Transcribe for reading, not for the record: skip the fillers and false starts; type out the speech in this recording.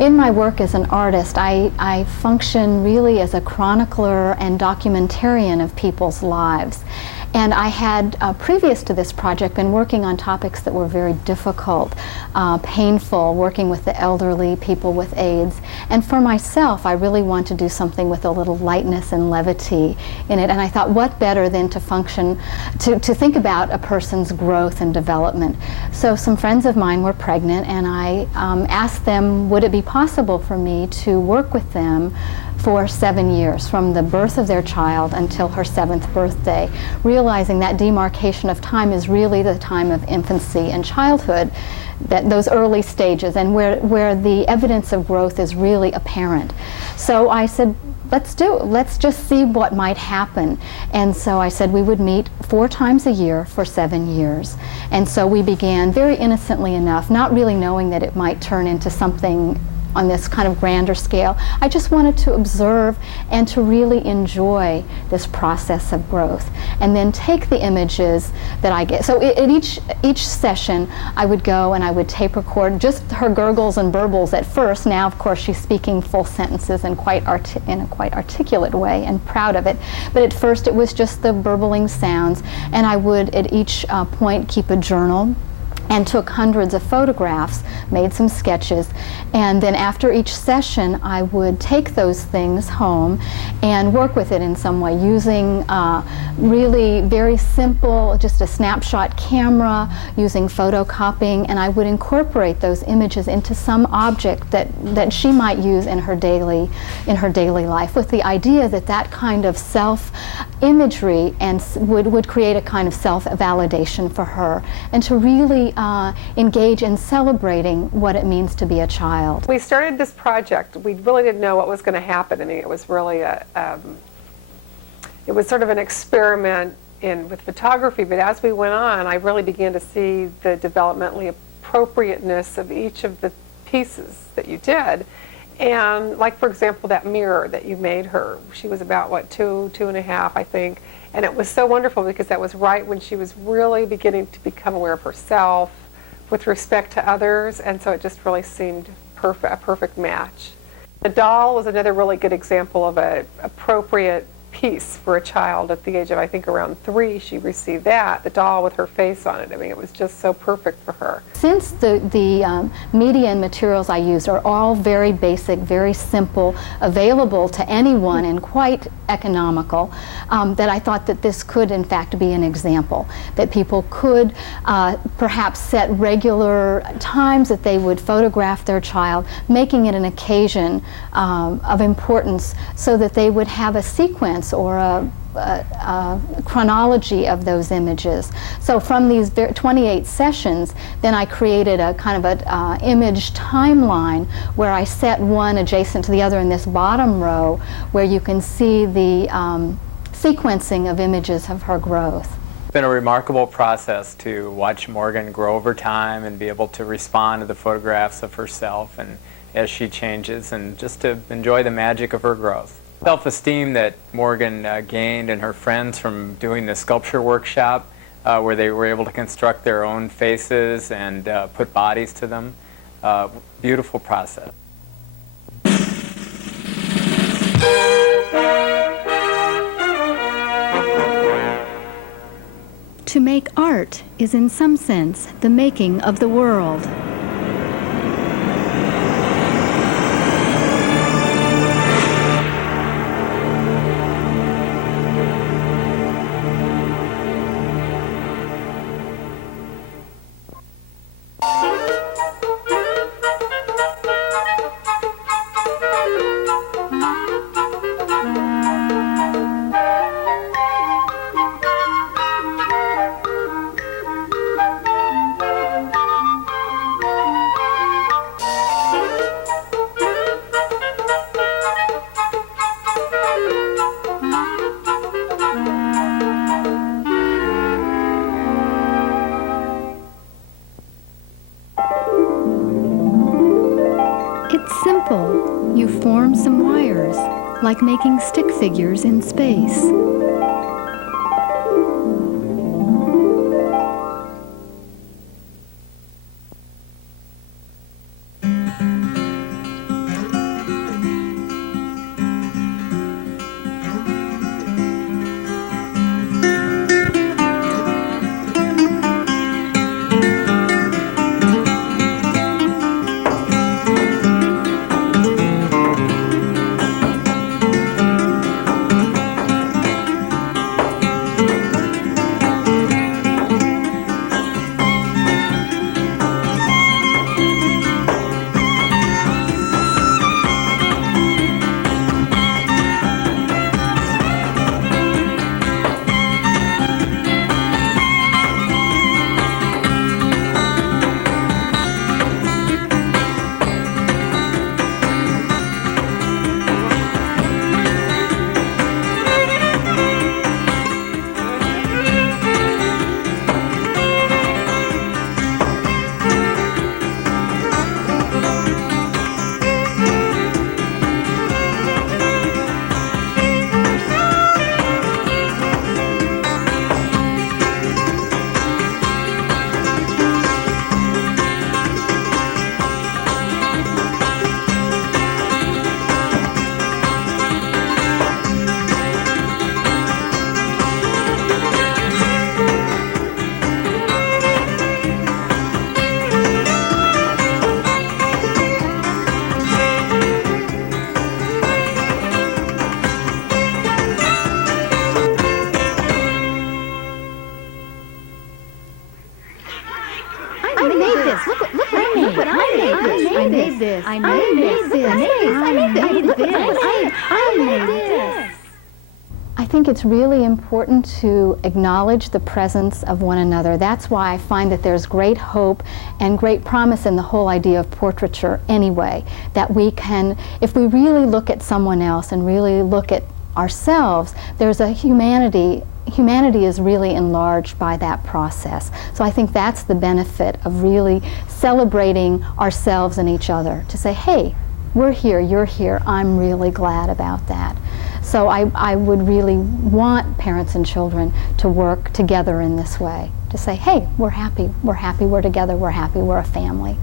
In my work as an artist, I function really as a chronicler and documentarian of people's lives. And I had, previous to this project, been working on topics that were very difficult, painful, working with the elderly, people with AIDS. And for myself, I really want to do something with a little lightness and levity in it. And I thought, what better than to function, to think about a person's growth and development. So some friends of mine were pregnant, and I asked them, would it be possible for me to work with them for 7 years, from the birth of their child until her 7th birthday, realizing that demarcation of time is really the time of infancy and childhood, that those early stages, and where the evidence of growth is really apparent. So I said, let's just see what might happen. And so I said we would meet 4 times a year for 7 years. And so we began very innocently enough, not really knowing that it might turn into something on this kind of grander scale. I just wanted to observe and to really enjoy this process of growth, and then take the images that I get. So at each session, I would go and I would tape record just her gurgles and burbles at first. Now, of course, she's speaking full sentences in in a quite articulate way, and proud of it. But at first, it was just the burbling sounds, and I would at each point keep a journal, and took hundreds of photographs, made some sketches, and then after each session I would take those things home and work with it in some way, using really very simple, just a snapshot camera, using photocopying, and I would incorporate those images into some object that she might use in her daily life, with the idea that that kind of self-imagery and would create a kind of self-validation for her, and to really engage in celebrating what it means to be a child. We started this project. We really didn't know what was going to happen. I mean, it was really it was sort of an experiment with photography, but as we went on, I really began to see the developmentally appropriateness of each of the pieces that you did. And like, for example, that mirror that you made her, she was about, what, 2.5, I think. And it was so wonderful because that was right when she was really beginning to become aware of herself with respect to others, and so it just really seemed a perfect match. The doll was another really good example of an appropriate piece for a child at the age of, I think, around 3. She received that, the doll with her face on it. I mean, it was just so perfect for her. Since the media and materials I use are all very basic, very simple, available to anyone, and quite economical, that I thought that this could in fact be an example, that people could perhaps set regular times that they would photograph their child, making it an occasion of importance, so that they would have a sequence or a chronology of those images. So from these 28 sessions, then I created a kind of a image timeline where I set one adjacent to the other in this bottom row, where you can see the sequencing of images of her growth. It's been a remarkable process to watch Morgan grow over time and be able to respond to the photographs of herself and as she changes, and just to enjoy the magic of her growth. Self-esteem that Morgan gained and her friends from doing the sculpture workshop, where they were able to construct their own faces and put bodies to them. Beautiful process. To make art is in some sense the making of the world. It's simple. You form some wires, like making stick figures in space. I think it's really important to acknowledge the presence of one another. That's why I find that there's great hope and great promise in the whole idea of portraiture anyway, that we can, if we really look at someone else and really look at ourselves, there's a humanity is really enlarged by that process. So I think that's the benefit of really celebrating ourselves and each other, to say, hey, we're here, you're here, I'm really glad about that. So I would really want parents and children to work together in this way, to say, hey, we're happy, we're together, we're happy, we're a family.